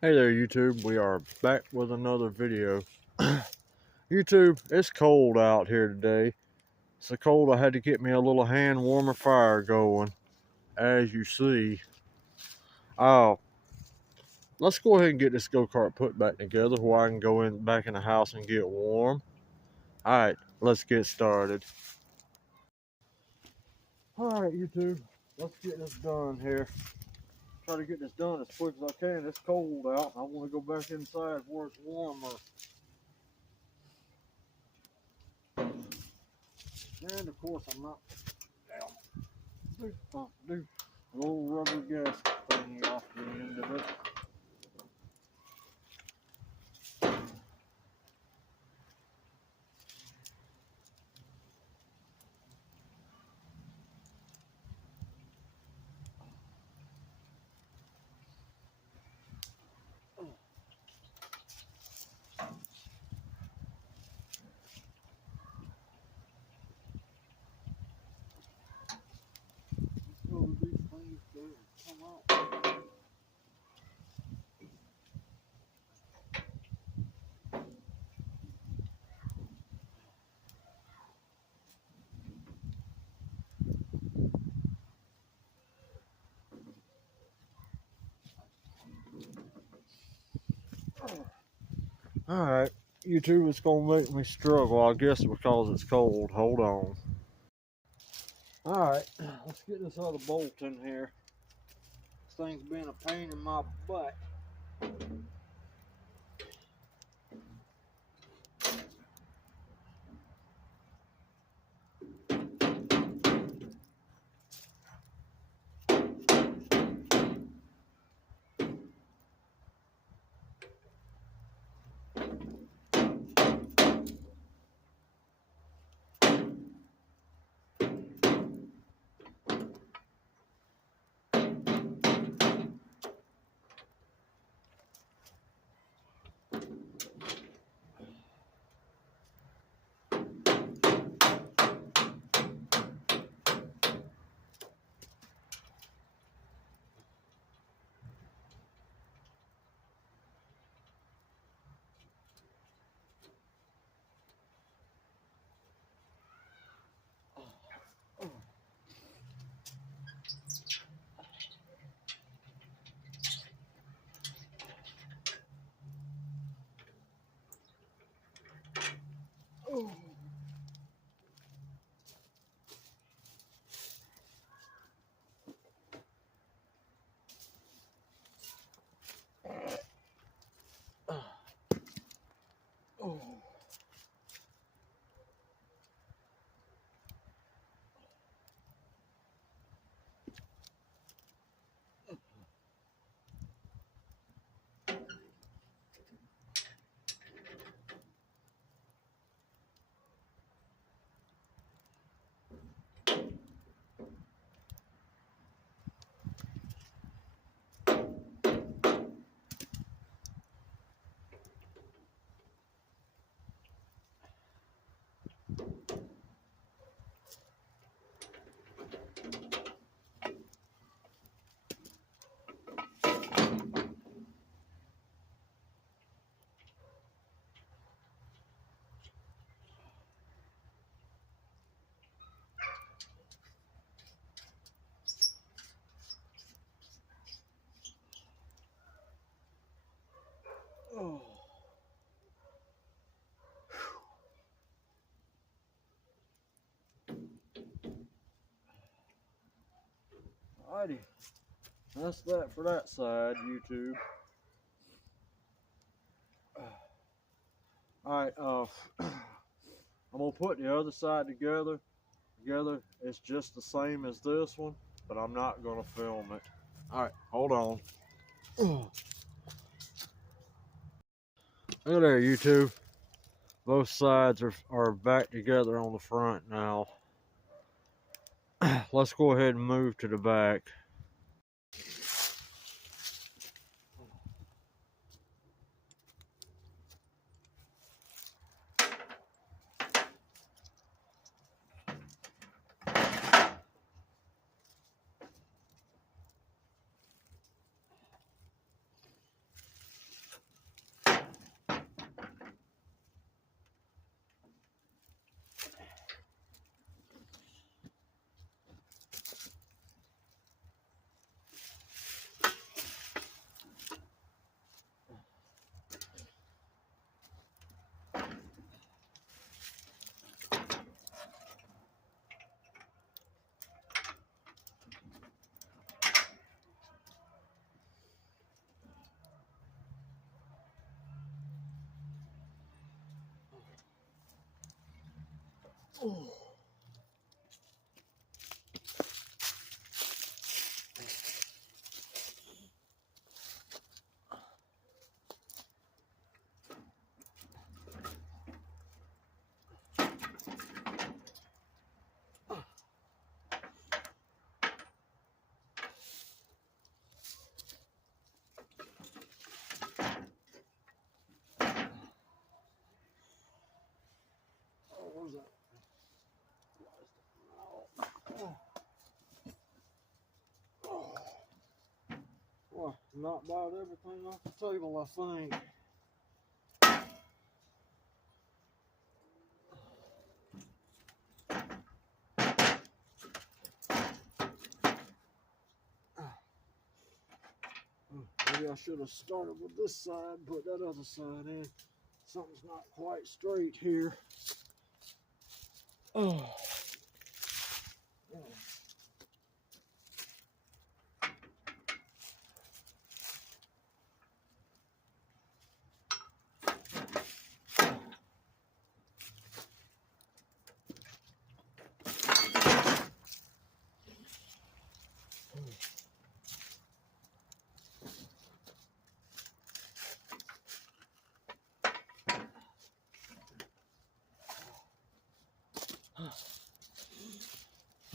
Hey there YouTube, we are back with another video. YouTube, it's cold out here today. So cold I had to get me a little hand warmer fire going, as you see. Let's go ahead and get this go-kart put back together where I can go back in the house and get warm. Alright, let's get started. Alright YouTube, let's get this done here. Try to get this done as quick as I can. It's cold out. I want to go back inside where it's warmer. And of course I'm not do a little rubber gasket thingy off the end of it. So these things do come out. Alright, YouTube, it's gonna make me struggle, I guess because it's cold. Hold on. Alright, let's get this other bolt in here. This thing's been a pain in my butt. Oh. Oh. Oh. Alrighty, that's that for that side, YouTube. Alright, I'm gonna put the other side together. It's just the same as this one, but I'm not gonna film it. Alright, hold on. Look there, YouTube. Both sides are back together on the front now. Let's go ahead and move to the back. Oh. What was that? Well, knocked about everything off the table, I think. Maybe I should have started with this side, put that other side in. Something's not quite straight here. Oh.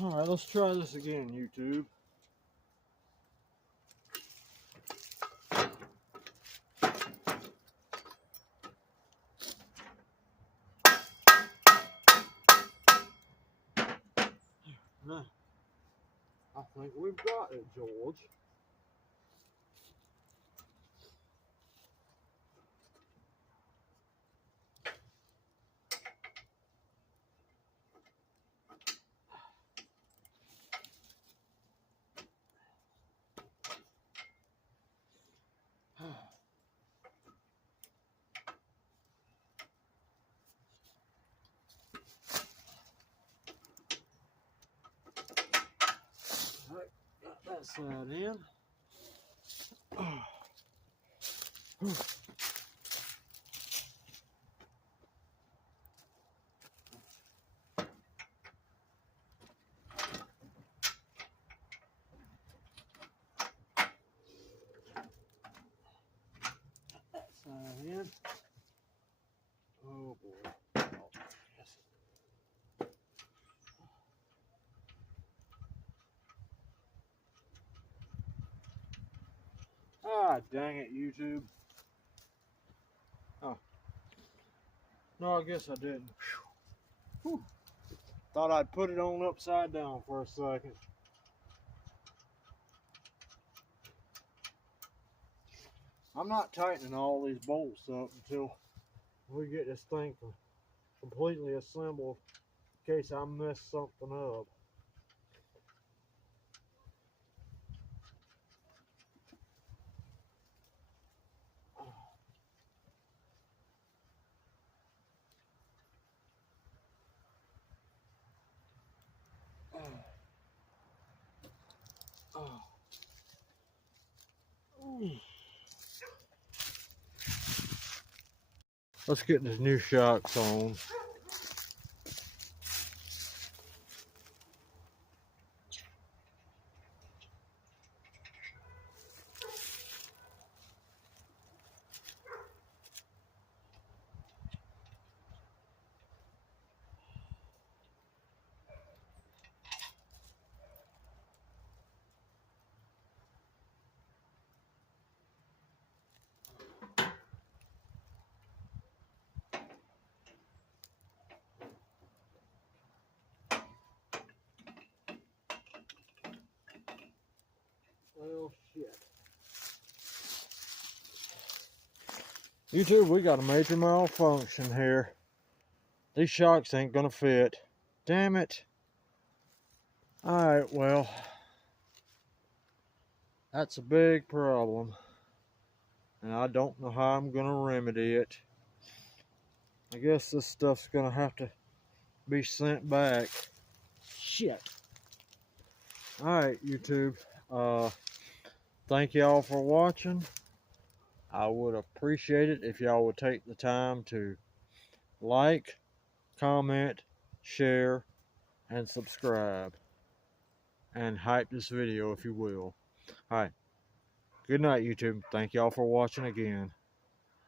Alright, let's try this again, YouTube. Now, I think we've got it, George. Alright, got that side in. That side in. Oh boy. Oh, yes. Ah, dang it, YouTube. Oh. No, I guess I didn't. Whew. Thought I'd put it on upside down for a second. I'm not tightening all these bolts up until we get this thing completely assembled in case I mess something up. Let's get this new shocks on. Well, shit. YouTube, we got a major malfunction here. These shocks ain't gonna fit. Damn it. Alright, well, that's a big problem. And I don't know how I'm gonna remedy it. I guess this stuff's gonna have to be sent back. Shit. Alright, YouTube. Thank y'all for watching. I would appreciate it if y'all would take the time to like, comment, share, and subscribe. And hype this video if you will. Alright. Good night, YouTube. Thank y'all for watching again.